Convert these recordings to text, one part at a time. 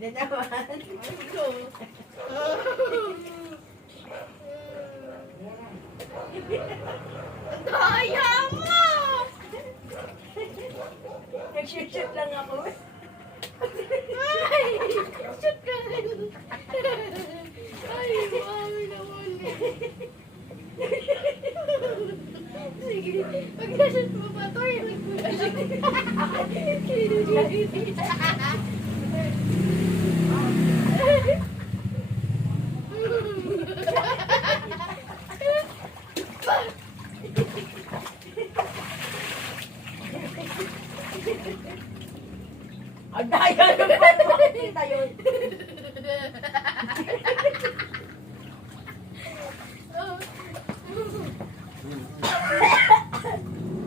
Na naman. Ito. Ang daya mo! Nag-shoot lang ako. Ay! Shoot ka rin! Ay, mami naman eh. Sige, pag na-shoot mo pa ito, yung nagbulasik. Ang daya naman. Makikita yun.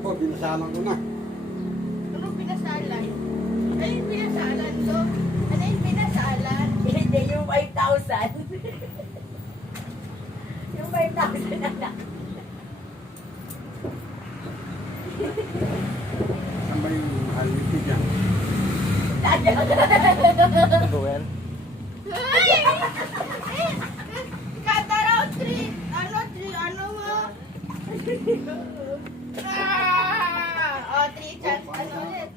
Oh, binasalan ko na. Ano pinasalan? Ano yung pinasalan to? Ano yung pinasalan? Hindi, yung 5,000. Yung 5,000 na lang. Saan ba yung halipid dyan? Gawin? Ay! Kata raw 3, ano mo? Oh, 3 chance, ano ulit?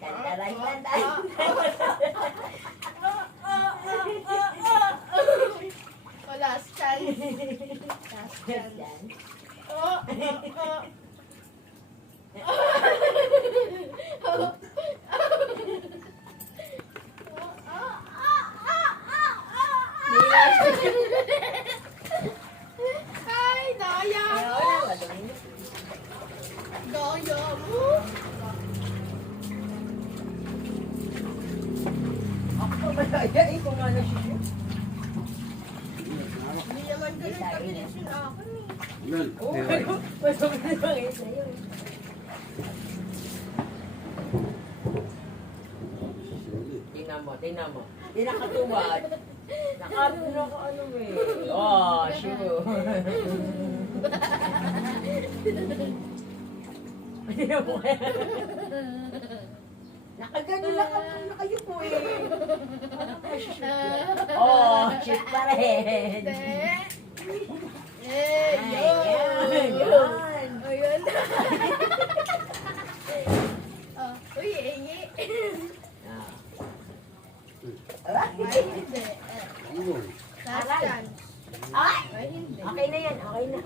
Tandaray, tandaray. Oh, last chance. Last chance. Yan. Ay, daya mo! Daya mo! Ako madaya eh kung ano siya. Hindi naman ganun kabilis yun ako eh. Yan. Oo, masama na lang eh sa'yo. Tingnan mo. Di nakatuwad. Naka ano eh. Oh, sure. Tingnan mo kaya. Nakagano lang ako, nakayupo eh. Ano ka shoot yan? Oh, shoot pa rin. Eh, Yan. Ayun. Oh, uy, ingi. Ay, hindi. Ano? Last chance. Ay! Ay, hindi. Okay na yan, okay na.